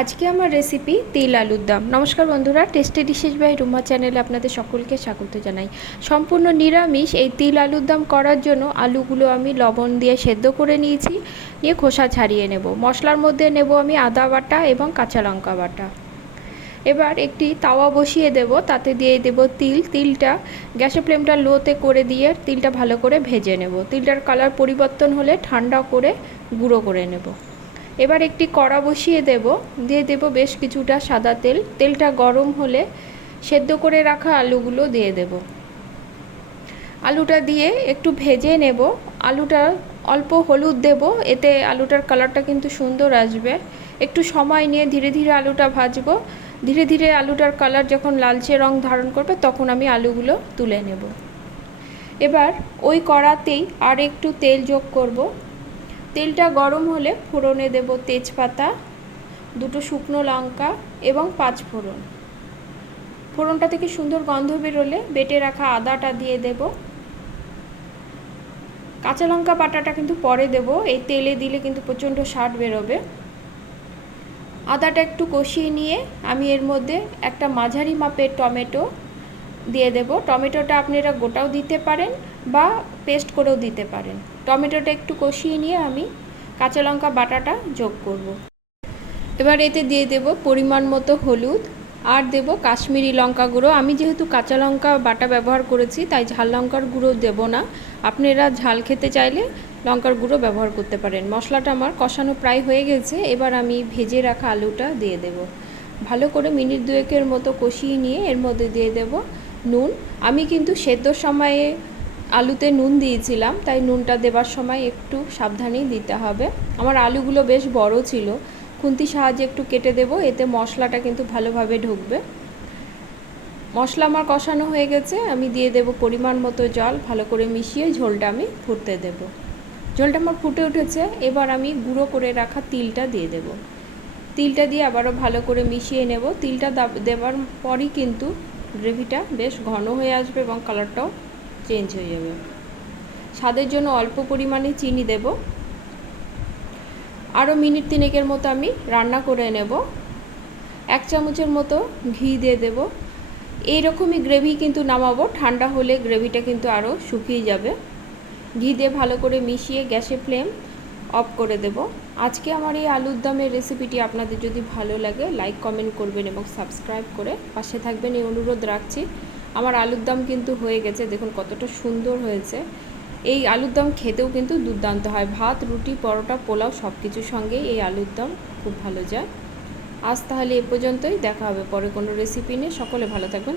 আজকে আমার রেসিপি তিল আলুর দম। নমস্কার বন্ধুরা, টেস্টি ডিশেস বাই রুমা চ্যানেলে আপনাদের সকলকে স্বাগত জানাই। সম্পূর্ণ নিরামিষ এই তিল আলুর দম করার জন্য আলুগুলো আমি লবণ দিয়ে সেদ্ধ করে নিয়েছি, নিয়ে খোসা ছাড়িয়ে নেব। মশলার মধ্যে নেব আমি আদা বাটা এবং কাঁচা লঙ্কা বাটা। এবার একটি তাওয়া বসিয়ে দেব, তাতে দিয়ে দেব তিলটা গ্যাসের ফ্লেমটা লোতে করে দিয়ে তিলটা ভালো করে ভেজে নেব। তিলটার কালার পরিবর্তন হলে ঠান্ডা করে গুঁড়ো করে নেব। এবার একটি কড়া বসিয়ে দিয়ে দেব বেশ কিছুটা সাদা তেল। তেলটা গরম হলে সেদ্ধ করে রাখা আলুগুলো দিয়ে দেব। আলুটা দিয়ে একটু ভেজে নেব। আলুটা অল্প হলুদ দেব, এতে আলুটার কালারটা কিন্তু সুন্দর আসবে। একটু সময় নিয়ে ধীরে ধীরে আলুটা ভাজবো। ধীরে ধীরে আলুটার কালার যখন লালচে রং ধারণ করবে তখন আমি আলুগুলো তুলে নেব। এবার ওই কড়াতেই আর একটু তেল যোগ করব। তেলটা গরম হলে ফোড়নে দেব তেজপাতা, দুটো শুকনো লঙ্কা এবং 5 ফোড়ন। ফোড়নটা থেকে সুন্দর গন্ধ বেরোলে বেটে রাখা আদাটা দিয়ে দেব। কাঁচা লঙ্কা বাটাটা কিন্তু পরে দেব, এই তেলে দিলে কিন্তু প্রচণ্ড স্বাদ বেরোবে। আদাটা একটু কষিয়ে নিয়ে আমি এর মধ্যে একটা মাঝারি মাপের টমেটো দিয়ে দেব। টমেটোটা আপনারা গোটাও দিতে পারেন বা পেস্ট করেও দিতে পারেন। টমেটোটা একটু কষিয়ে নিয়ে আমি কাঁচা লঙ্কা বাটাটা যোগ করব। এবার এতে দিয়ে দেব পরিমাণ মতো হলুদ আর দেব কাশ্মীরি লঙ্কা গুঁড়ো। আমি যেহেতু কাঁচা লঙ্কা বাটা ব্যবহার করেছি তাই ঝাল লঙ্কার গুঁড়ো দেব না। আপনারা ঝাল খেতে চাইলে লঙ্কার গুঁড়ো ব্যবহার করতে পারেন। মশলাটা আমার কষানো প্রায় হয়ে গেছে। এবার আমি ভেজে রাখা আলুটা দিয়ে দেব। ভালো করে মিনিট দুয়েকের মতো কষিয়ে নিয়ে এর মধ্যে দিয়ে দেব নুন। আমি কিন্তু সেদ্ধর সময়ে আলুতে নুন দিয়েছিলাম, তাই নুনটা দেবার সময় একটু সাবধানেই দিতে হবে। আমার আলুগুলো বেশ বড় ছিল, খুন্তির সাহায্যে একটু কেটে দেব, এতে মশলাটা কিন্তু ভালোভাবে ঢুকবে। মশলা আমার কষানো হয়ে গেছে, আমি দিয়ে দেব পরিমাণ মতো জল। ভালো করে মিশিয়ে ঝোলটা আমি ফুটতে দেব। ঝোলটা আমার ফুটে উঠেছে, এবার আমি গুঁড়ো করে রাখা তিলটা দিয়ে দেব। তিলটা দিয়ে আবারও ভালো করে মিশিয়ে নেব। তিলটা দেওয়ার পরই কিন্তু গ্রেভিটা বেশ ঘন হয়ে আসবে এবং কালারটাও চেঞ্জ হয়ে যাবে। স্বাদের জন্য অল্প পরিমাণে চিনি দেব। আরও মিনিট 3 মতো আমি রান্না করে নেব। 1 চামচের মতো ঘি দিয়ে দেব। এইরকমই গ্রেভি কিন্তু নামাবো, ঠান্ডা হলে গ্রেভিটা কিন্তু আরও শুকিয়ে যাবে। ঘি দিয়ে ভালো করে মিশিয়ে গ্যাসের ফ্লেম অফ করে দেব। আজকে আমার এই আলুর দমের রেসিপিটি আপনাদের যদি ভালো লাগে লাইক কমেন্ট করবেন এবং সাবস্ক্রাইব করে পাশে থাকবেন এই অনুরোধ রাখছি। আমার আলুর দম কিন্তু হয়ে গেছে, দেখুন কতটা সুন্দর হয়েছে। এই আলুর দম খেতেও কিন্তু দুর্দান্ত হয়। ভাত, রুটি, পরোটা, পোলাও সব কিছুর সঙ্গেই এই আলুর দম খুব ভালো যায়। আজ তাহলে এ পর্যন্তই, দেখা হবে পরে কোনো রেসিপি নিয়ে। সকলে ভালো থাকবেন।